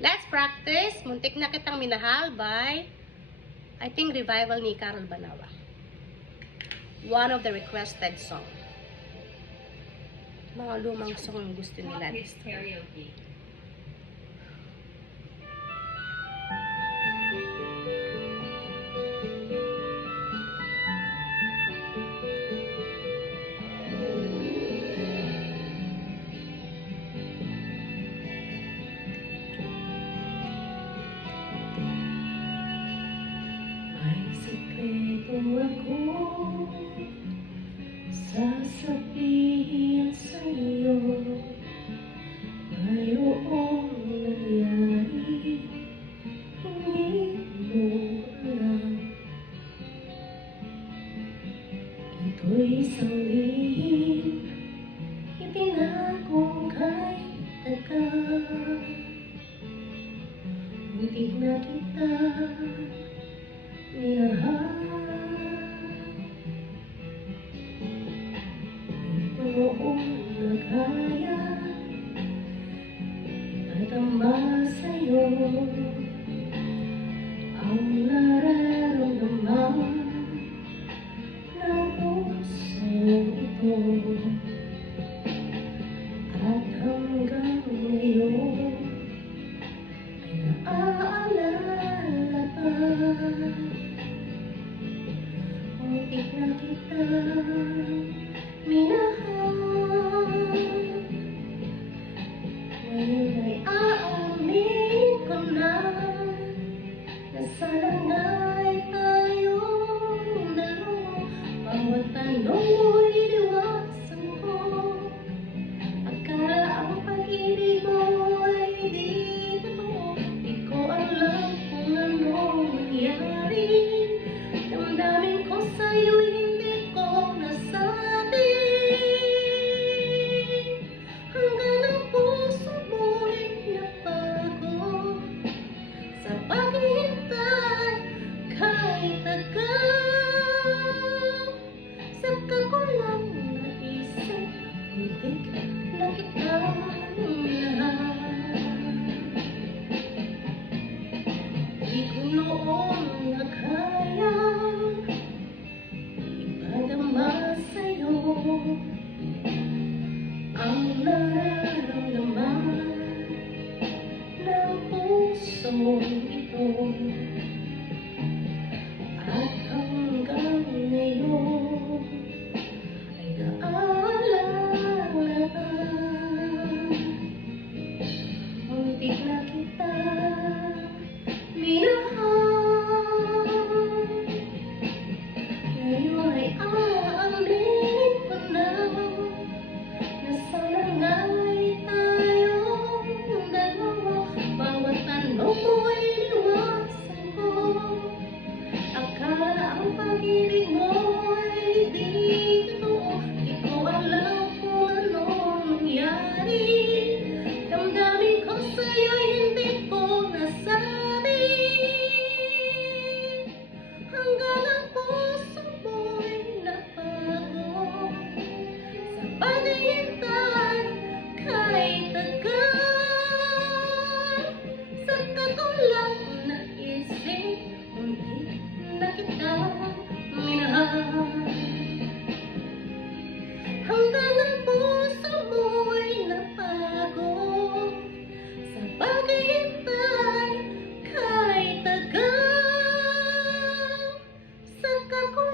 Let's practice Muntik na Kitang Minahal by, I think, Revival ni Carol Banawa. One of the requested song. Mga lumang song ang gusto nila. Karaoke. May sikreto ako sasabihin sa'yo. Mayroong nangyari, hindi mo alam. Ito'y isang lihim, itinakong kay tagal. Muntik na kita minahal. Ito noong nagaya ipadama sa'yo ang nararamdaman ng puso ito. At hanggang ngayon ay naaalala pa. Muntik na kita minahal. Ngayon ay aaminin ko na sana nga'y tayong dalawa. Bawat tanong mo'y iniwasan ko. Akala ang pag-ibig mo ay di totoo. Di ko alam kung anong nangyari. Damdamin ko sa'yo, hindi ko nasabi. Hanggang ang puso mo'y nabago sa paghihintay kahit tagal. Saka ko lang naisip, muntik na kitang minahal. Di ko noon nakaya ipadama sa'yo ang nararamdaman ng pusong ito. At hanggang ngayon ay naalala ka. Muntik na kita minahal. Ngayon ay aaminin ko na sana nga'y tayong dalawa. Bawat tanong mo'y iniwasan ko. Akala ang pag-ibig mo ay di totoo. Di ko alam kung anong nangyari. Damdamin ko sa'yo, hindi ko nasabi. Hanggang ang puso mo'y nabago sa paghihintay kahit tagal. Saka ko lang naisip, muntik na kita minahal. Hanggang ang puso mo'y nabago sa paghihintay kahit tagal. Saka ko